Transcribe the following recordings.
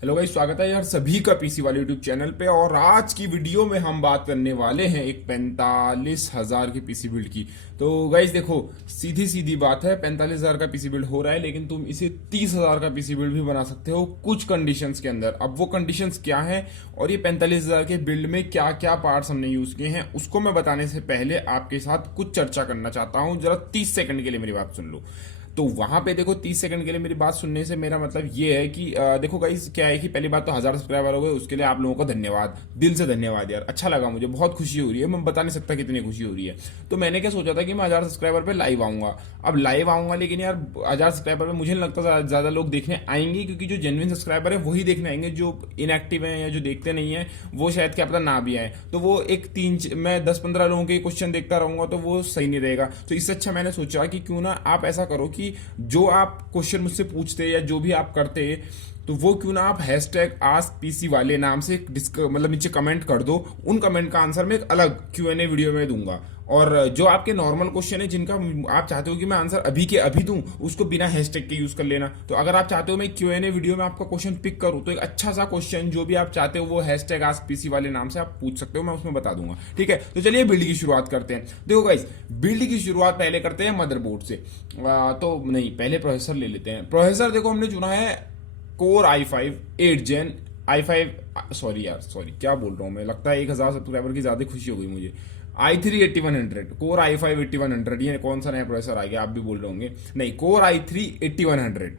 Hello guys, स्वागत है यार सभी का पीसी वाले यूट्यूब चैनल पे। और आज की वीडियो में हम बात करने वाले हैं एक 45,000 की पीसी बिल्ड की। तो गाइस देखो, सीधी सीधी बात है, 45,000 का पीसी बिल्ड हो रहा है, लेकिन तुम इसे 30,000 का पीसी बिल्ड भी बना सकते हो कुछ कंडीशंस के अंदर। अब वो कंडीशंस क्या हैं और ये 45,000 के बिल्ड में क्या क्या पार्ट्स हमने यूज किए हैं, उसको मैं बताने से पहले आपके साथ कुछ चर्चा करना चाहता हूं। जरा 30 सेकंड के लिए मेरी बात सुन लो। तो वहां पे देखो, 30 सेकंड के लिए मेरी बात सुनने से मेरा मतलब ये है कि देखो गाइस, क्या है कि पहली बात तो 1,000 सब्सक्राइबर हो गए, उसके लिए आप लोगों को धन्यवाद, दिल से धन्यवाद यार। अच्छा लगा, मुझे बहुत खुशी हो रही है, मैं बता नहीं सकता कितनी खुशी हो रही है। तो मैंने क्या सोचा था कि मैं 1,000 सब्सक्राइबर पे लाइव आऊंगा। अब लाइव आऊंगा, लेकिन यार 1,000 सब्सक्राइबर पे मुझे नहीं लगता ज्यादा लोग देखने आएंगे, क्योंकि जो जेन्युइन सब्सक्राइबर है वही देखने आएंगे। जो इनएक्टिव है या जो देखते नहीं है वो शायद क्या पता ना भी आए। तो वो एक मैं 10-15 लोगों के क्वेश्चन देखता रहूंगा तो वो सही नहीं रहेगा। तो इससे अच्छा मैंने सोचा कि क्यों ना आप ऐसा करो कि जो आप क्वेश्चन मुझसे पूछते या जो भी आप करते, तो वो क्यों ना आप हैशटैग आस्क पीसी वाले नाम से मतलब नीचे कमेंट कर दो। उन कमेंट का आंसर मैं एक अलग Q&A वीडियो में दूंगा। और जो आपके नॉर्मल क्वेश्चन है जिनका आप चाहते हो कि मैं आंसर अभी के अभी दूं, उसको बिना हैशटैग के यूज कर लेना। तो अगर आप चाहते हो मैं Q&A वीडियो में आपका क्वेश्चन पिक करूं, तो एक अच्छा सा क्वेश्चन जो भी आप चाहते हो वो हैशटैग आस्क पीसी वाले नाम से आप पूछ सकते हो, मैं उसमें बता दूंगा। ठीक है, तो चलिए बिल्ड की शुरुआत करते हैं। देखो गाइस, बिल्ड की शुरुआत पहले करते हैं मदरबोर्ड से। तो नहीं, पहले प्रोसेसर ले लेते हैं। प्रोसेसर देखो, हमने चुना है कोर i5 8 जेन i5। सॉरी क्या बोल रहा हूँ मैं, लगता है 1,000 सब्सक्राइबर की ज्यादा खुशी हो गई मुझे। i3 8100, कोर i5 8100, ये कौन सा नया प्रोसेसर आ गया आप भी बोल रहे होंगे। नहीं, कोर i3 8100।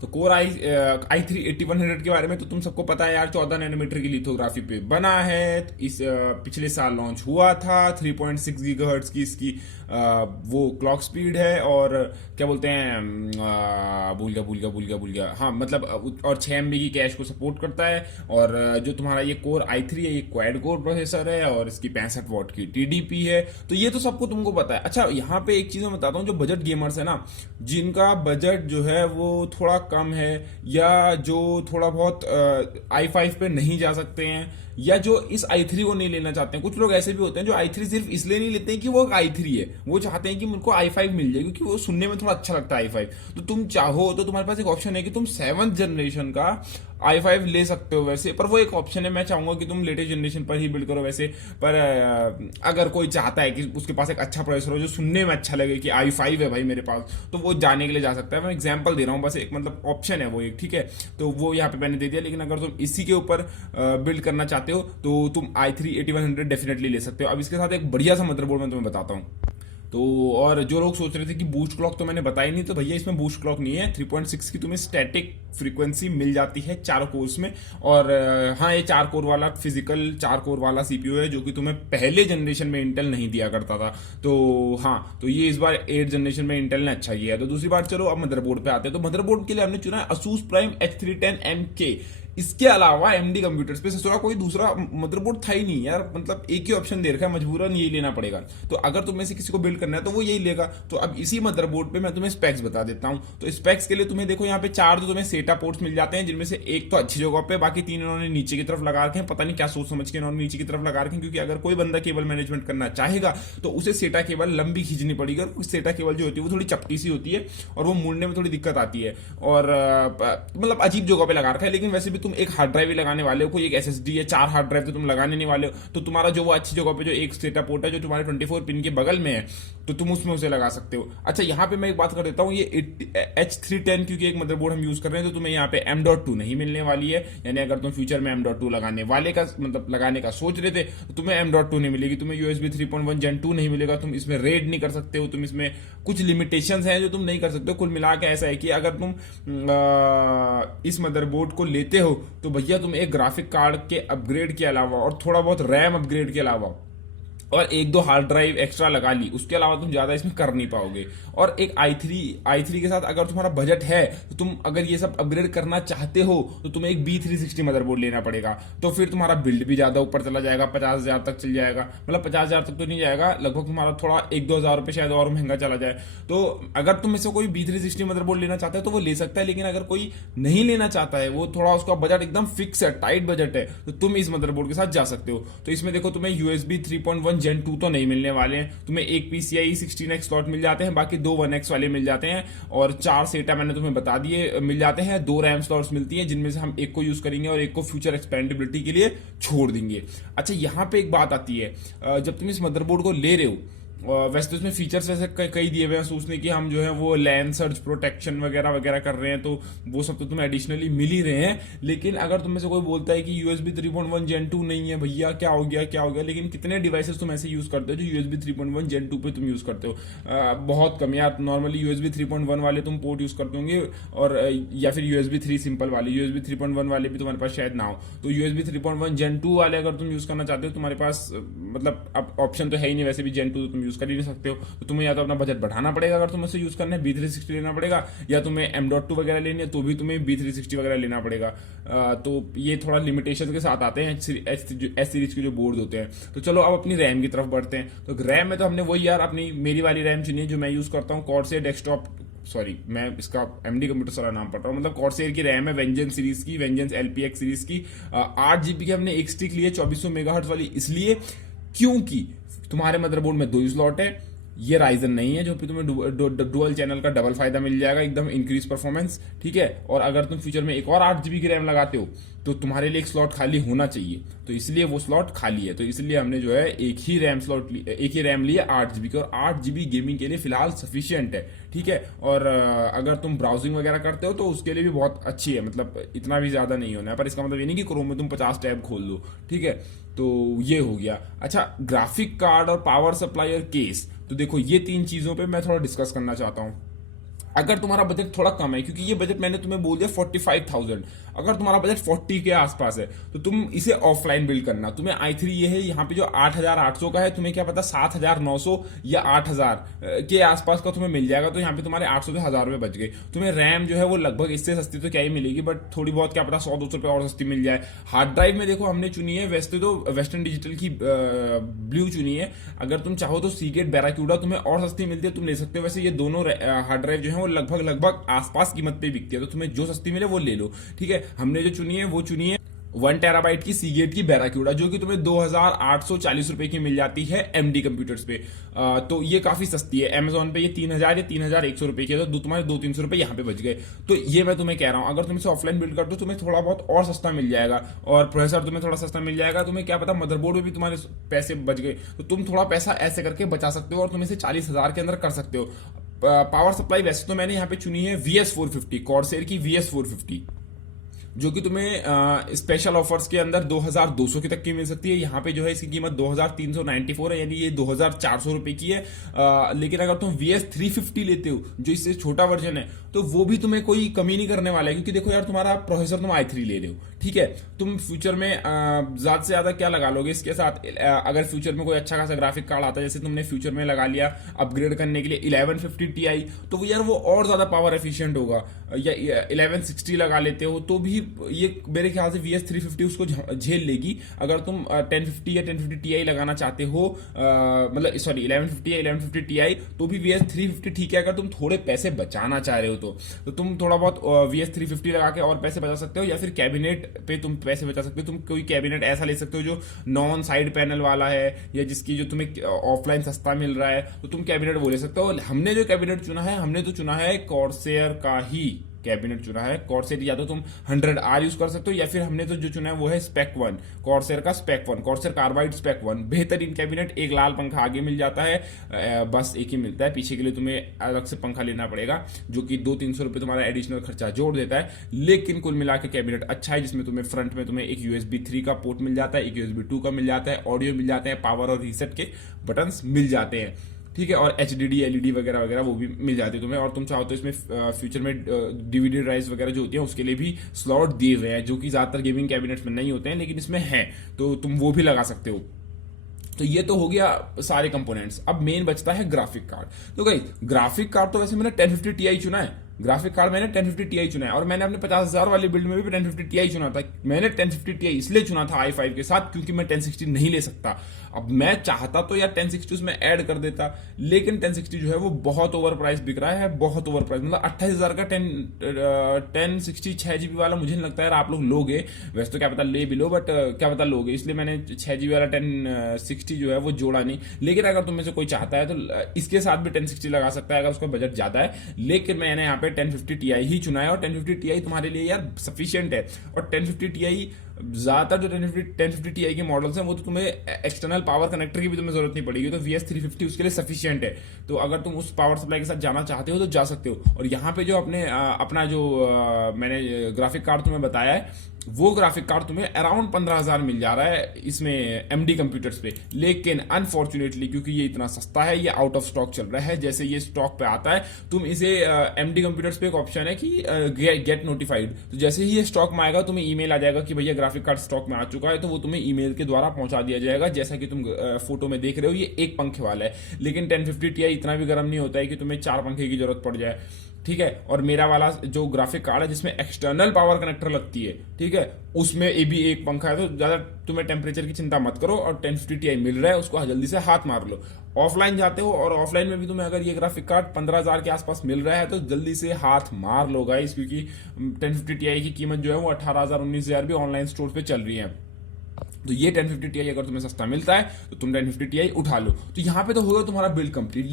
तो कोर i3 8100 के बारे में तो तुम सबको पता है यार, 14 नैनोमीटर की लिथोग्राफी पे बना है। इस पिछले साल लॉन्च हुआ था। 3.6 गीगाहर्ट्ज की इसकी वो क्लॉक स्पीड है। और क्या बोलते हैं, भूल गया, हाँ मतलब, और 6 MB की कैश को सपोर्ट करता है। और जो तुम्हारा ये कोर i3 है, ये क्वाड कोर प्रोसेसर है और इसकी 65 वॉट की टीडीपी है। तो ये तो सबको तुमको पता है। अच्छा, यहाँ पे एक चीज मैं बताता हूँ, जो बजट गेमर्स है ना, जिनका बजट जो है वो थोड़ा कम है, या जो थोड़ा बहुत i5 पे नहीं जा सकते हैं, या जो इस i3 को नहीं लेना चाहते हैं। कुछ लोग ऐसे भी होते हैं जो i3 सिर्फ इसलिए नहीं लेते हैं कि वो i3 है, वो चाहते हैं कि उनको i5 मिल जाए क्योंकि वो सुनने में थोड़ा अच्छा लगता है i5। तो तुम चाहो तो तुम्हारे पास एक ऑप्शन है कि तुम 7th जनरेशन का i5 ले सकते हो वैसे, पर वो एक ऑप्शन है। मैं चाहूंगा कि तुम लेटेस्ट जनरेशन पर ही बिल्ड करो वैसे। पर अगर कोई चाहता है कि उसके पास एक अच्छा प्रोसेसर हो जो सुनने में अच्छा लगे कि i5 है भाई मेरे पास, तो वो जाने के लिए जा सकता है। मैं एग्जांपल दे रहा हूँ बस, एक मतलब ऑप्शन है वो एक, ठीक है। तो वो यहाँ पे मैंने दे दिया। लेकिन अगर तुम इसी के ऊपर बिल्ड करना चाहते हो तो तुम i3 8100 डेफिनेटली ले सकते हो। अब इसके साथ एक बढ़िया सा मदरबोर्ड मैं तुम्हें बताता हूँ। तो और जो लोग सोच रहे थे कि बूस्ट क्लॉक तो मैंने बताई नहीं, तो भैया इसमें बूस्ट क्लॉक नहीं है। 3.6 की तुम्हें स्टैटिक फ्रीक्वेंसी मिल जाती है 4 कोर्स में। और हाँ, ये 4 कोर वाला फिजिकल 4 कोर वाला सीपीयू है, जो कि तुम्हें पहले जनरेशन में इंटेल नहीं दिया करता था। तो हाँ, तो ये इस बार 8 जनरेशन में इंटेल ने अच्छा किया है। तो दूसरी बात, चलो अब मदरबोर्ड पे आते हैं। तो मदरबोर्ड के लिए हमने चुना है Asus Prime H310MK। इसके अलावा एमडी कंप्यूटर्स पे सिवा कोई दूसरा मदरबोर्ड था ही नहीं यार, मतलब एक ही ऑप्शन दे रखा है, मजबूरन यही लेना पड़ेगा। तो अगर तुम में से किसी को बिल्ड करना है तो वो यही लेगा। तो अब इसी मदरबोर्ड पे मैं तुम्हें स्पेक्स बता देता हूं। तो स्पेक्स के लिए तुम्हें देखो, यहाँ पे 4 तो तुम्हें सेटा पोर्ट्स मिल जाते हैं, जिनमें से एक तो अच्छी जगह पे, बाकी 3 इन्होंने नीचे की तरफ लगा रखे हैं। पता नहीं क्या सोच समझ के इन्होंने नीचे की तरफ लगा रखे हैं, क्योंकि अगर कोई बंदा केबल मैनेजमेंट करना चाहेगा तो उसे सेटा केबल लंबी खींचनी पड़ेगी। और सेटा केबल जो होती है वो थोड़ी चपटी सी होती है और वो मुड़ने में थोड़ी दिक्कत आती है। और मतलब अजीब जगह पे लगा रखा है। लेकिन वैसे भी तुम एक हार्ड ड्राइव लगाने वाले हो, कोई एक एसएसडी या 4 हार्ड ड्राइव तो तुम लगाने नहीं वाले हो। तो तुम्हारा जो वो अच्छी जगह पे जो एक सेटा पोर्ट है जो तुम्हारे 24 पिन के बगल में है, तो तुम उसमें उसे लगा सकते हो। अच्छा, यहाँ पे मैं एक बात कर देता हूँ, ये H310 क्योंकि एक मदरबोर्ड हम यूज कर रहे हैं, तो तुम्हें यहाँ पे M.2 नहीं मिलने वाली है। यानी अगर तुम फ्यूचर में M.2 लगाने वाले का मतलब लगाने का सोच रहे थे, तो तुम्हें M.2 नहीं मिलेगी। तुम्हें USB 3.1 Gen 2 नहीं मिलेगा। तुम इसमें रेड नहीं कर सकते हो। तुम इसमें कुछ लिमिटेशंस हैं जो तुम नहीं कर सकते हो। कुल मिला के ऐसा है कि अगर तुम इस मदरबोर्ड को लेते हो तो भैया तुम एक ग्राफिक कार्ड के अपग्रेड के अलावा और थोड़ा बहुत रैम अपग्रेड के अलावा और 1-2 हार्ड ड्राइव एक्स्ट्रा लगा ली, उसके अलावा तुम ज्यादा इसमें कर नहीं पाओगे। और एक i3 के साथ अगर तुम्हारा बजट है, तो तुम अगर ये सब अपग्रेड करना चाहते हो तो तुम्हें एक B360 मदरबोर्ड लेना पड़ेगा। तो फिर तुम्हारा बिल्ड भी ज्यादा ऊपर चला जाएगा, 50,000 तक चल जाएगा। मतलब 50,000 तक तो नहीं जाएगा, लगभग तुम्हारा थोड़ा 1-2 हज़ार रुपए शायद और महंगा चला जाए। तो अगर तुम इससे कोई B360 मदरबोर्ड लेना चाहता है तो वो ले सकता है। लेकिन अगर कोई नहीं लेना चाहता है, वो थोड़ा उसका बजट एकदम फिक्स है, टाइट बजट है, तो तुम इस मदरबोर्ड के साथ जा सकते हो। तो इसमें देखो, तुम्हें USB 3.1 Gen 2 तो नहीं मिलने वाले हैं तुम्हें। एक PCIe 16X स्लॉट मिल जाते हैं, बाकी 2 1X वाले मिल जाते हैं, और 4 SATA मैंने तुम्हें बता दिए मिल जाते हैं। 2 रैम स्लॉट्स मिलती हैं, जिनमें से हम एक को यूज करेंगे और एक को फ्यूचर एक्सपेंडेबिलिटी के लिए छोड़ देंगे। अच्छा, यहाँ पे एक बात आती है, जब तुम इस मदरबोर्ड को ले रहे हो, वैसे तो इसमें फीचर्स वैसे कई दिए हुए हैं, सोचने कि हम जो है वो लैन सर्च प्रोटेक्शन वगैरह वगैरह कर रहे हैं, तो वो सब तो तुम्हें एडिशनली मिल ही रहे हैं। लेकिन अगर तुम में से कोई बोलता है कि USB 3.1 Gen 2 नहीं है भैया, क्या हो गया क्या हो गया, लेकिन कितने डिवाइसेस तुम ऐसे यूज करते हो जो USB 3.1 Gen 2 पे तुम यूज करते हो? बहुत कम यार। नॉर्मली USB 3.1 वाले तुम पोर्ट यूज करते होंगे, और या फिर USB 3 सिंपल वाले, USB 3.1 वाले भी तुम्हारे पास शायद ना हो। तो USB 3.1 Gen 2 वाले अगर तुम यूज करना चाहते हो, तुम्हारे पास मतलब अब ऑप्शन तो है ही नहीं, वैसे भी Gen 2 तो तुम यूज कर ही नहीं सकते हो, तो तुम्हें या तो अपना बजट बढ़ाना पड़ेगा अगर तुम्हें उसे यूज करना है, B360 लेना पड़ेगा, या तुम्हें M.2 वगैरह लेनी है तो भी तुम्हें B360 वगैरह लेना पड़ेगा। तो ये थोड़ा लिमिटेशन के साथ आते हैं एस सीरीज के जो बोर्ड होते हैं। तो चलो अब अपनी रैम की तरफ बढ़ते हैं। तो रैम में तो हमने वही यार अपनी मेरी वाली रैम चुनी है जो मैं यूज करता हूँ, कॉर्सैर डेस्कटॉप, सॉरी मैं इसका MD कंप्यूटर सारा नाम पढ़ रहा हूँ, मतलब कॉर्सैर की रैम है, वेंजेंस सीरीज की, वेंजेंस LPX सीरीज की। 8 GB की हमने एक स्टिक ली है 2400 मेगाहर्ट्ज वाली, इसलिए क्योंकि तुम्हारे मदरबोर्ड में 2 स्लॉट है, ये राइजन नहीं है, जो कि तुम्हें डुअल चैनल का डबल फायदा मिल जाएगा, एकदम इंक्रीज परफॉर्मेंस, ठीक है। और अगर तुम फ्यूचर में एक और 8 GB की रैम लगाते हो तो तुम्हारे लिए एक स्लॉट खाली होना चाहिए, तो इसलिए वो स्लॉट खाली है, तो इसलिए हमने जो है एक ही रैम ली है 8 GB की, और 8 GB गेमिंग के लिए फिलहाल सफिशियंट है, ठीक है। और अगर तुम ब्राउजिंग वगैरह करते हो तो उसके लिए भी बहुत अच्छी है, मतलब इतना भी ज्यादा नहीं होना है, पर इसका मतलब ये नहीं कि क्रोम में तुम 50 टैब खोल लो, ठीक है। तो ये हो गया। अच्छा, ग्राफिक कार्ड और पावर सप्लाई और केस, तो देखो ये 3 चीजों पे मैं थोड़ा डिस्कस करना चाहता हूं। अगर तुम्हारा बजट थोड़ा कम है, क्योंकि ये बजट मैंने तुम्हें बोल दिया 45,000, अगर तुम्हारा बजट 40 के आसपास है तो तुम इसे ऑफलाइन बिल्ड करना। तुम्हें i3 ये है, यहाँ पे जो 8,800 का है, तुम्हें क्या पता 7,900 या 8,000 के आसपास का तुम्हें मिल जाएगा, तो यहाँ पे तुम्हारे 800 से 1,000 रुपए बच गए। तुम्हें रैम जो है वो लगभग इससे सस्ती तो क्या ही मिलेगी, बट थोड़ी बहुत क्या पता 100-200 रुपए और सस्ती मिल जाए। हार्ड ड्राइव में देखो हमने चुनी है, वैसे तो वेस्टर्न डिजिटल की ब्लू चुनी है, अगर तुम चाहो तो सीगेट बैराक्यूडा तुम्हें और सस्ती मिलती है, तुम ले सकते हो। वैसे ये दोनों हार्ड ड्राइव जो है वो लगभग आसपास कीमत पे बिकती है, तो तुम्हें जो सस्ती मिले वो ले लो, ठीक है। हमने जो चुनी है वो चुनी है 1 टेराबाइट की सीगेट की बैराक्यूडा, जो कि तुम्हें 2,840 रुपए की मिल जाती है MD कंप्यूटर्स पे। तो ये काफी सस्ती है। Amazon पे ये 3,000 या 3,100 रुपए की है, तो तुम्हारे 200-300 रुपए यहाँ पे बच गए। तो ये मैं तुम्हें कह रहा हूँ, अगर तुम इसे ऑफलाइन बिल्ड करते हो तुम्हें थोड़ा बहुत और सस्ता मिल जाएगा, और प्रोसेसर तुम्हें थोड़ा सस्ता मिल जाएगा, तुम्हें क्या पता मदरबोर्ड में भी तुम्हारे पैसे बच गए, तो तुम थोड़ा पैसा ऐसे करके बचा सकते हो, और तुम इसे 40,000 के अंदर कर सकते हो। पावर सप्लाई वैसे तो मैंने यहाँ पे चुनी है VS450, कॉर्सैर की VS450, जो कि तुम्हें स्पेशल ऑफर्स के अंदर 2,200 की तक की मिल सकती है। यहाँ पे जो है इसकी कीमत 2,394 है, यानी ये 2,400 रुपए की है। लेकिन अगर तुम VS350 लेते हो, जो इससे छोटा वर्जन है, तो वो भी तुम्हें कोई कमी नहीं करने वाला है, क्योंकि देखो यार तुम्हारा प्रोसेसर तुम i3 ले रहे हो, ठीक है। तुम फ्यूचर में ज्यादा से ज्यादा क्या लगा लोगे इसके साथ, अगर फ्यूचर में कोई अच्छा खासा ग्राफिक कार्ड आता है, जैसे तुमने फ्यूचर में लगा लिया अपग्रेड करने के लिए 1150 Ti, तो यार वो और ज्यादा पावर एफिशिएंट होगा, या 1160 लगा लेते हो तो भी ये मेरे ख्याल से VS350 उसको झेल लेगी। अगर तुम 1050 या 1050 Ti लगाना चाहते हो, मतलब सॉरी 1150 या 1150 Ti, तो भी VS350 ठीक है। अगर तुम थोड़े पैसे बचाना चाह रहे हो तो तुम थोड़ा बहुत VS350 लगा के और पैसे बचा सकते हो, या फिर कैबिनेट पे तुम पैसे बचा सकते हो। तुम कोई कैबिनेट ऐसा ले सकते हो जो नॉन साइड पैनल वाला है, या जिसकी जो तुम्हें ऑफलाइन सस्ता मिल रहा है, तो तुम कैबिनेट वो ले सकते हो। हमने जो कैबिनेट चुना है, हमने तो चुना है कॉर्सैर का ही कैबिनेट चुना है। कॉर्सैर या तो तुम 100R यूज कर सकते हो, या फिर हमने तो जो चुना है वो है स्पेक 1, कॉर्सैर का स्पेक 1, कॉर्सैर कार्बाइड स्पेक 1, बेहतरीन कैबिनेट। एक लाल पंखा आगे मिल जाता है, बस एक ही मिलता है, पीछे के लिए तुम्हें अलग से पंखा लेना पड़ेगा, जो कि 200-300 रुपए तुम्हारा एडिशनल खर्चा जोड़ देता है। लेकिन कुल मिला के कैबिनेट अच्छा है, जिसमें तुम्हें फ्रंट में तुम्हें एक USB 3 का पोर्ट मिल जाता है, एक USB 2 का मिल जाता है, ऑडियो मिल जाते हैं, पावर और रीसेट के बटन्स मिल जाते हैं, ठीक है। और HDD LED वगैरह वगैरह वो भी मिल जाती है तुम्हें। और तुम चाहो तो इसमें फ्यूचर में DVD ड्राइव्स वगैरह जो होती है उसके लिए भी स्लॉट दिए हुए हैं, जो कि ज्यादातर गेमिंग कैबिनेट्स में नहीं होते हैं, लेकिन इसमें है, तो तुम वो भी लगा सकते हो। तो ये तो हो गया सारे कंपोनेंट्स। अब मेन बचता है ग्राफिक कार्ड। तो गाइस ग्राफिक कार्ड तो वैसे मैंने 1050 Ti चुना है, ग्राफिक कार्ड मैंने 1050 Ti चुना है, और मैंने अपने 50,000 वाली बिल्ड में भी 1050 Ti चुना था। मैंने 1050 Ti इसलिए चुना था i5 के साथ क्योंकि मैं 1060 नहीं ले सकता। अब मैं चाहता तो यार 1060 उसमें ऐड कर देता, लेकिन 1060 जो है वो बहुत ओवर प्राइस बिक रहा है, बहुत ओवर प्राइस। मतलब 28,000 का 1060 6 GB वाला मुझे नहीं लगता यार आप लोग लोगे। वैसे तो क्या पता ले भी लो, बट क्या पता लोगे, इसलिए मैंने 6 GB वाला 1060 जो है वो जोड़ा नहीं। लेकिन अगर तुम में से कोई चाहता है तो इसके साथ भी 1060 लगा सकता है अगर उसका बजट ज्यादा है। लेकिन मैंने यहाँ पे 1050 Ti ही चुना है, और 1050 Ti तुम्हारे लिए यार सफिशियंट है। और 1050 Ti ज्यादातर जो 1050 Ti के मॉडल्स हैं वो तो तुम्हें एक्सटर्नल पावर कनेक्टर की भी तुम्हें जरूरत नहीं पड़ेगी, तो VS350 उसके लिए सफिशियंट है। तो अगर तुम उस पावर सप्लाई के साथ जाना चाहते हो तो जा सकते हो। और यहाँ पे जो अपना जो मैंने ग्राफिक कार्ड तुम्हें बताया है, वो ग्राफिक कार्ड तुम्हें अराउंड 15,000 मिल जा रहा है इसमें MD कंप्यूटर्स पे। लेकिन अनफॉर्चुनेटली क्योंकि ये इतना सस्ता है, ये आउट ऑफ स्टॉक चल रहा है। जैसे ये स्टॉक पे आता है, तुम इसे MD कंप्यूटर्स पे एक ऑप्शन है कि गेट नोटिफाइड, तो जैसे ही ये स्टॉक में आएगा तुम्हें ईमेल आ जाएगा कि भैया ग्राफिक कार्ड स्टॉक में आ चुका है, तो वो तुम्हें ईमेल के द्वारा पहुंचा दिया जाएगा। जैसा कि तुम फोटो में देख रहे हो, ये एक पंखे वाला है। लेकिन 1050 Ti इतना भी गर्म नहीं होता है कि तुम्हें 4 पंखे की जरूरत पड़ जाए, ठीक है। और मेरा वाला जो ग्राफिक कार्ड है जिसमें एक्सटर्नल पावर कनेक्टर लगती है, ठीक है, उसमें ये भी एक पंखा है, तो ज्यादा तुम्हें टेम्परेचर की चिंता मत करो। और 1050 Ti मिल रहा है, उसको जल्दी से हाथ मार लो। ऑफलाइन जाते हो और ऑफलाइन में भी तुम्हें अगर ये ग्राफिक कार्ड 15,000 के आसपास मिल रहा है तो जल्दी से हाथ मार लो गाइस, क्योंकि 1050 Ti की कीमत जो है वो 18,000 19,000 भी ऑनलाइन स्टोर पे चल रही है। तो ये 1050 Ti अगर तुम्हें सस्ता मिलता है तो तुम 1050 Ti उठा लो। तो यहां पे तो होगा तुम्हारा बिल्ड कंप्लीट।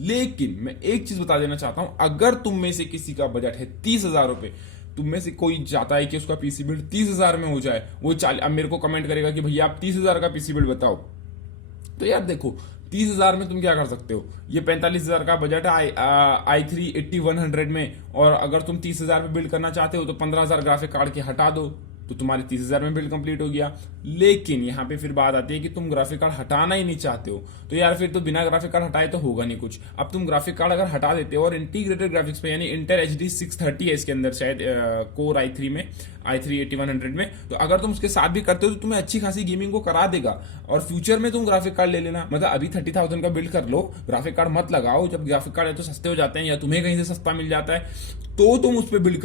लेकिन मैं एक चीज बता देना चाहता हूं, अगर तुम में से किसी का बजट है 30,000 रुपए, तुम में से कोई चाहता है कि उसका पीसी बिल्ड 30,000 में हो जाए, वो अब मेरे को कमेंट करेगा कि भैया आप 30,000 का पीसी बिल्ड बताओ। तो यार देखो 30,000 में तुम क्या कर सकते हो, ये 45,000 का बजट है i3 8100 में, और अगर तुम 30,000 पे बिल्ड करना चाहते हो तो 15,000 ग्राफिक कार्ड के हटा दो, तो तुम्हारे 30,000 में बिल्ड कंप्लीट हो गया। लेकिन यहाँ पे फिर बात आती है कि तुम ग्राफिक कार्ड हटाना ही नहीं चाहते हो, तो यार फिर तो बिना ग्राफिक कार्ड हटाए तो होगा नहीं कुछ। अब तुम ग्राफिक कार्ड अगर हटा देते हो और इंटीग्रेटेड ग्राफिक्स पे, यानी इंटेल HD 630 है इसके अंदर शायद कोर i3 में, i3 8100 में, तो अगर तुम उसके साथ भी करते हो तो तुम्हें अच्छी खासी गेमिंग को करा देगा। और फ्यूचर में तुम ग्राफिक कार्ड ले लेना, मतलब अभी 30,000 का बिल्ड कर लो, ग्राफिक कार्ड मत लगाओ। जब ग्राफिक कार्ड है तो सस्ते हो जाते हैं, या तुम्हें कहीं से सस्ता मिल जाता है तो तुम उस पर बिल्ड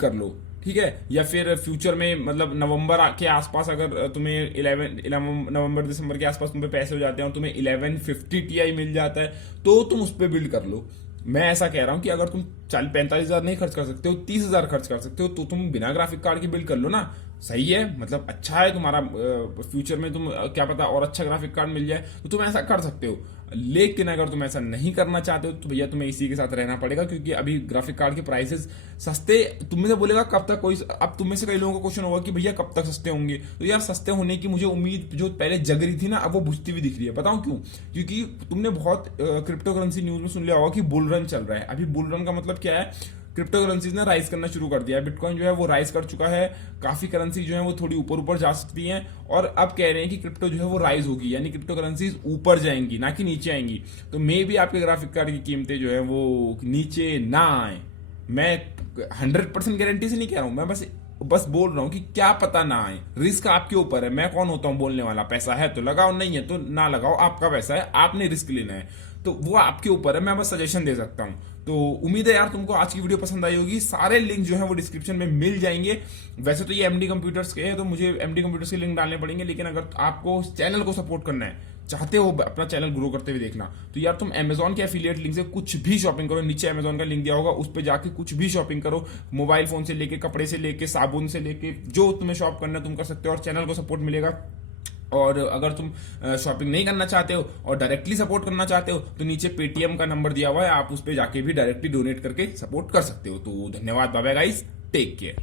कर लो, ठीक है। या फिर फ्यूचर में मतलब नवंबर के आसपास अगर तुम्हें 11 नवंबर दिसंबर के आसपास तुम्हें पैसे हो जाते हैं और तुम्हें 1150 Ti मिल जाता है तो तुम उस पर बिल्ड कर लो। मैं ऐसा कह रहा हूं कि अगर तुम 45,000 नहीं खर्च कर सकते हो, 30,000 खर्च कर सकते हो, तो तुम बिना ग्राफिक कार्ड के बिल्ड कर लो ना। सही है, मतलब अच्छा है तुम्हारा, फ्यूचर में तुम क्या पता और अच्छा ग्राफिक कार्ड मिल जाए तो तुम ऐसा कर सकते हो। लेकिन अगर तुम ऐसा नहीं करना चाहते हो तो भैया तुम्हें इसी के साथ रहना पड़ेगा, क्योंकि अभी ग्राफिक कार्ड के प्राइसेस सस्ते, तुम में से बोलेगा कब तक, कोई अब तुम में से कई लोगों का क्वेश्चन होगा कि भैया कब तक सस्ते होंगे। तो यार सस्ते होने की मुझे उम्मीद जो पहले जग रही थी ना, अब वो बुझती हुई दिख रही है। बताऊं क्यों? क्योंकि तुमने बहुत क्रिप्टो करेंसी न्यूज में सुन लिया होगा कि बुल रन चल रहा है। अभी बुल रन का मतलब क्या है, क्रिप्टो करेंसीज ने राइज करना शुरू कर दिया है। बिटकॉइन जो है वो राइज कर चुका है, काफी करेंसी जो है वो थोड़ी ऊपर ऊपर जा सकती हैं, और अब कह रहे हैं कि क्रिप्टो जो है वो राइज होगी, यानी क्रिप्टो करेंसीज ऊपर जाएंगी ना कि नीचे आएंगी। तो मे भी आपके ग्राफिक कार्ड की कीमतें जो है वो नीचे ना आए। मैं 100% गारंटी से नहीं कह रहा हूं, मैं बस बोल रहा हूं कि क्या पता ना आए। रिस्क आपके ऊपर है, मैं कौन होता हूं बोलने वाला। पैसा है तो लगाओ, नहीं है तो ना लगाओ, आपका पैसा है, आपने रिस्क लेना है, तो वो आपके ऊपर है। मैं बस सजेशन दे सकता हूं। तो उम्मीद है यार तुमको आज की वीडियो पसंद आई होगी। सारे लिंक जो है वो डिस्क्रिप्शन में मिल जाएंगे। वैसे तो ये MD कंप्यूटर्स के हैं तो मुझे MD कंप्यूटर्स के लिंक डालने पड़ेंगे, लेकिन अगर आपको चैनल को सपोर्ट करना है, चाहते हो अपना चैनल ग्रो करते हुए देखना, तो यार तुम Amazon के एफिलिएट लिंक से कुछ भी शॉपिंग करो। नीचे Amazon का लिंक दिया होगा, उस पर जाके कुछ भी शॉपिंग करो। मोबाइल फोन से लेके, कपड़े से लेके, साबुन से लेके, जो तुम्हें शॉप करना है तुम कर सकते हो, और चैनल को सपोर्ट मिलेगा। और अगर तुम शॉपिंग नहीं करना चाहते हो और डायरेक्टली सपोर्ट करना चाहते हो तो नीचे पेटीएम का नंबर दिया हुआ है, आप उस पर जाके भी डायरेक्टली डोनेट करके सपोर्ट कर सकते हो। तो धन्यवाद, bye bye guys, take care.